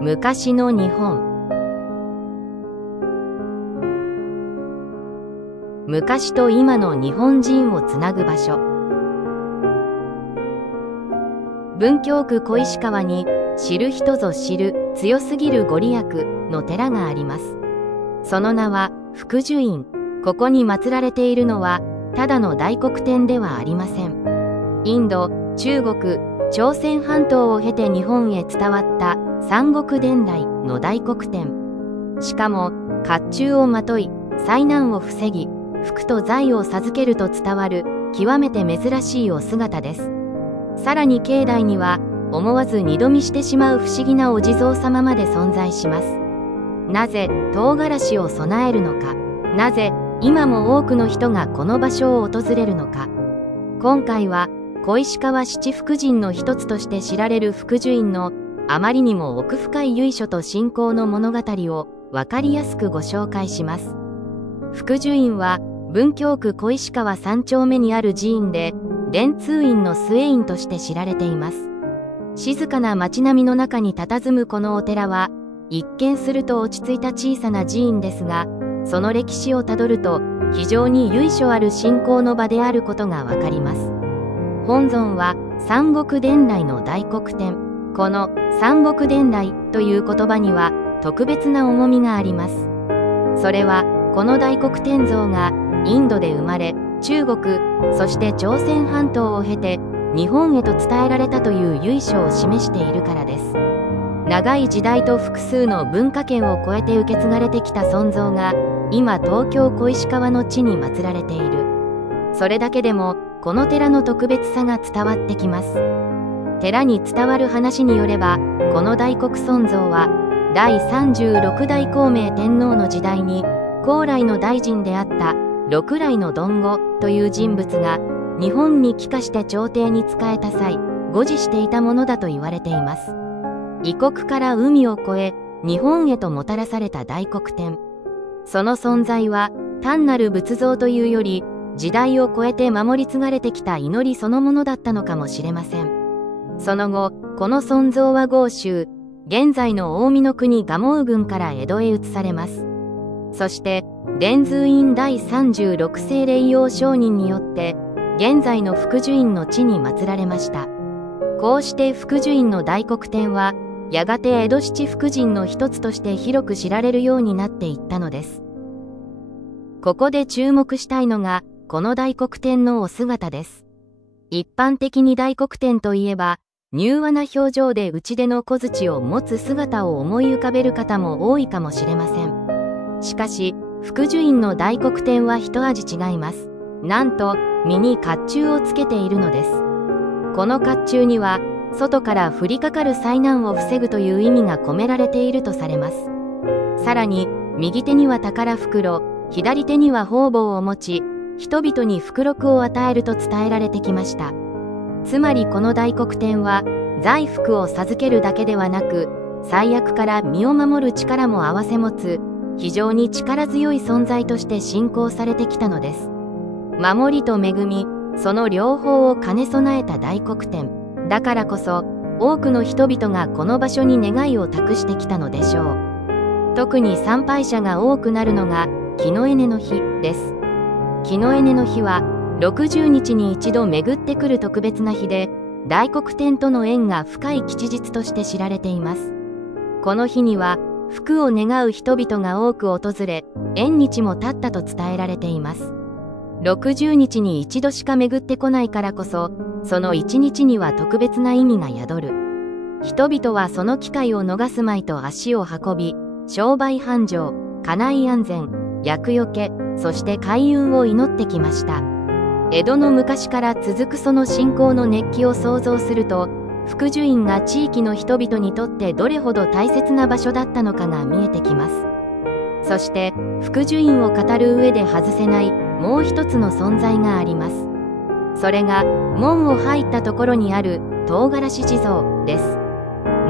昔の日本。昔と今の日本人をつなぐ場所。文京区小石川に知る人ぞ知る強すぎるご利益の寺があります。その名は福寿院。ここに祀られているのはただの大黒天ではありません。インド、中国、朝鮮半島を経て日本へ伝わった三国伝来の大黒天。しかも甲冑をまとい災難を防ぎ福と財を授けると伝わる極めて珍しいお姿です。さらに境内には思わず二度見してしまう不思議なお地蔵様まで存在します。なぜ唐辛子を備えるのか、なぜ今も多くの人がこの場所を訪れるのか。今回は小石川七福神の一つとして知られる福寿院のあまりにも奥深い由緒と信仰の物語を分かりやすくご紹介します。福寿院は文京区小石川3丁目にある寺院で蓮通院の末院として知られています。静かな街並みの中に佇むこのお寺は一見すると落ち着いた小さな寺院ですが、その歴史をたどると非常に由緒ある信仰の場であることがわかります。本尊は三国伝来の大黒天。この三国伝来という言葉には特別な重みがあります。それはこの大黒天像がインドで生まれ、中国、そして朝鮮半島を経て日本へと伝えられたという由緒を示しているからです。長い時代と複数の文化圏を超えて受け継がれてきた尊像が今東京小石川の地に祀られている。それだけでもこの寺の特別さが伝わってきます。寺に伝わる話によれば、この大黒尊像は第36代孔明天皇の時代に高麗の大臣であった六来のドンゴという人物が日本に帰化して朝廷に仕えた際護持していたものだと言われています。異国から海を越え日本へともたらされた大黒天。その存在は単なる仏像というより時代を超えて守り継がれてきた祈りそのものだったのかもしれません。その後この尊像は豪州、現在の近江の国蒲生郡から江戸へ移されます。そして蓮通院第36世霊陽上人によって現在の福寿院の地に祀られました。こうして福寿院の大黒天はやがて江戸七福神の一つとして広く知られるようになっていったのです。ここで注目したいのがこの大黒天のお姿です。一般的に大黒天といえば柔和な表情で打ち出の小槌を持つ姿を思い浮かべる方も多いかもしれません。しかし福寿院の大黒天は一味違います。なんと身に甲冑をつけているのです。この甲冑には外から降りかかる災難を防ぐという意味が込められているとされます。さらに右手には宝袋、左手には方々を持ち人々に福禄を与えると伝えられてきました。つまりこの大黒天は財福を授けるだけではなく災厄から身を守る力も併せ持つ非常に力強い存在として信仰されてきたのです。守りと恵み、その両方を兼ね備えた大黒天だからこそ多くの人々がこの場所に願いを託してきたのでしょう。特に参拝者が多くなるのが木のエネの日です。木のエネの日は60日に一度巡ってくる特別な日で大黒天との縁が深い吉日として知られています。この日には福を願う人々が多く訪れ縁日も経ったと伝えられています。60日に一度しか巡ってこないからこそその1日には特別な意味が宿る。人々はその機会を逃すまいと足を運び商売繁盛、家内安全、厄除け、そして開運を祈ってきました。江戸の昔から続くその信仰の熱気を想像すると福寿院が地域の人々にとってどれほど大切な場所だったのかが見えてきます。そして福寿院を語る上で外せないもう一つの存在があります。それが門を入ったところにある唐辛子地蔵です。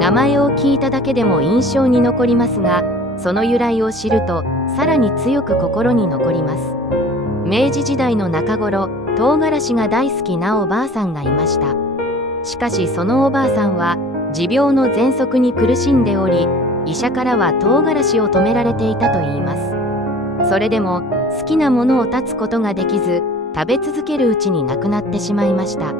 名前を聞いただけでも印象に残りますが、その由来を知るとさらに強く心に残ります。明治時代の中頃、唐辛子が大好きなおばあさんがいました。しかしそのおばあさんは持病の喘息に苦しんでおり、医者からは唐辛子を止められていたといいます。それでも好きなものを断つことができず、食べ続けるうちに亡くなってしまいました。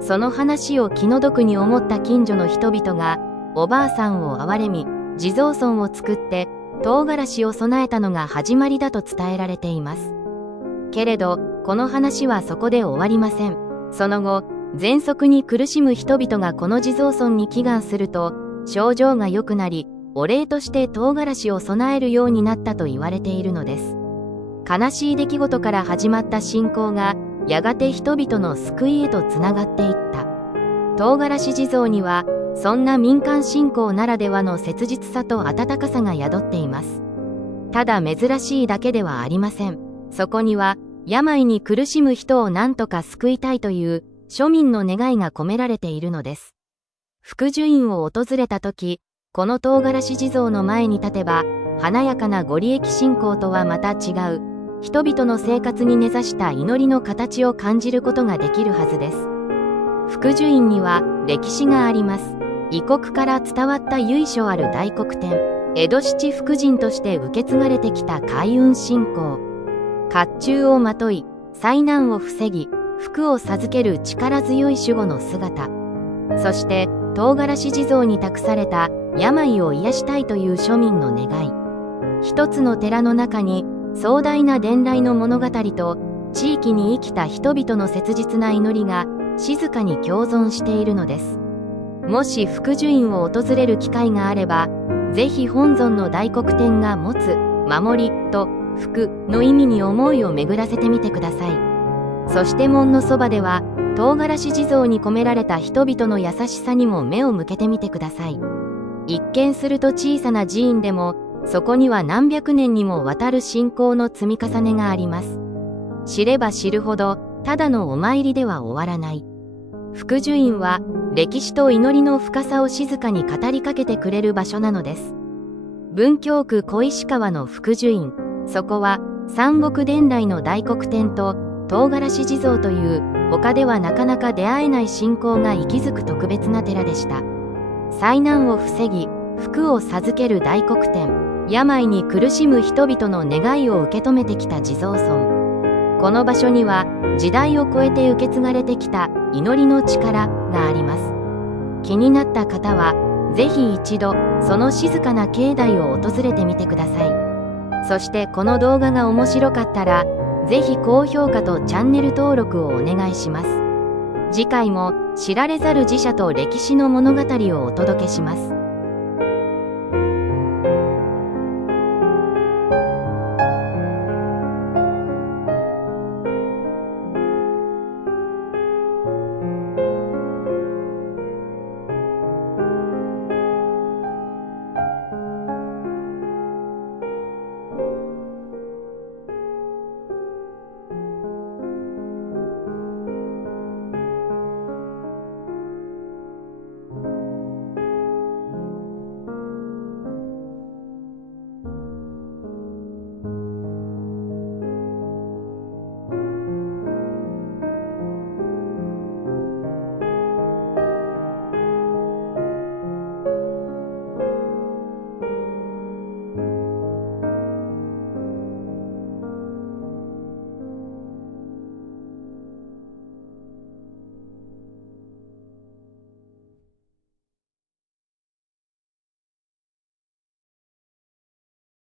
その話を気の毒に思った近所の人々がおばあさんを憐れみ、地蔵尊を作って唐辛子を供えたのが始まりだと伝えられています。けれどこの話はそこで終わりません。その後、喘息に苦しむ人々がこの地蔵尊に祈願すると症状が良くなり、お礼として唐辛子を供えるようになったと言われているのです。悲しい出来事から始まった信仰がやがて人々の救いへとつながっていった。唐辛子地蔵にはそんな民間信仰ならではの切実さと温かさが宿っています。ただ珍しいだけではありません。そこには病に苦しむ人を何とか救いたいという庶民の願いが込められているのです。福寿院を訪れた時、この唐辛子地蔵の前に立てば、華やかなご利益信仰とはまた違う、人々の生活に根ざした祈りの形を感じることができるはずです。福寿院には歴史があります。異国から伝わった由緒ある大黒天、江戸七福神として受け継がれてきた開運信仰。甲冑をまとい、災難を防ぎ、福を授ける力強い守護の姿。そして、唐辛子地蔵に託された病を癒したいという庶民の願い。一つの寺の中に壮大な伝来の物語と地域に生きた人々の切実な祈りが静かに共存しているのです。もし福寿院を訪れる機会があれば、ぜひ本尊の大黒天が持つ守りと福の意味に思いを巡らせてみてください。そして門のそばでは唐辛子地蔵に込められた人々の優しさにも目を向けてみてください。一見すると小さな寺院でも、そこには何百年にもわたる信仰の積み重ねがあります。知れば知るほど、ただのお参りでは終わらない。福寿院は、歴史と祈りの深さを静かに語りかけてくれる場所なのです。文京区小石川の福寿院、そこは、三国伝来の大黒天と唐辛子地蔵という、他ではなかなか出会えない信仰が息づく特別な寺でした。災難を防ぎ、福を授ける大黒天、病に苦しむ人々の願いを受け止めてきた地蔵尊。この場所には、時代を超えて受け継がれてきた祈りの力があります。気になった方は、ぜひ一度、その静かな境内を訪れてみてください。そしてこの動画が面白かったら、ぜひ高評価とチャンネル登録をお願いします。次回も知られざる寺社と歴史の物語をお届けします。